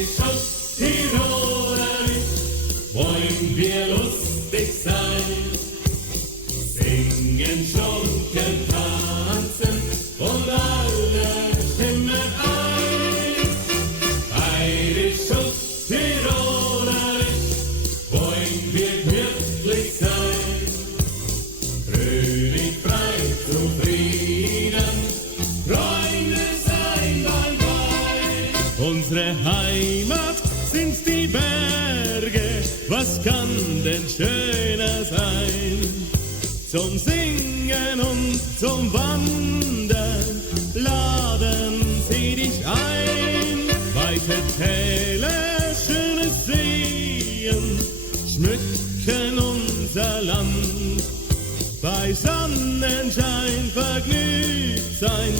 Schuss, Tirolerisch, wollen wir lustig sein. Singen, schunkeln, tanzen und alle stimmen ein. Bayerisch, Schuss, Tirolerisch, wollen wir glücklich sein. Fröhlich, frei, zufrieden, Freunde sein beim Wein. Unsere Heimat sind die Berge, was kann denn schöner sein? Zum Singen und zum Wandern laden sie dich ein. Weite Täler, schöne Seen schmücken unser Land. Bei Sonnenschein vergnügt sein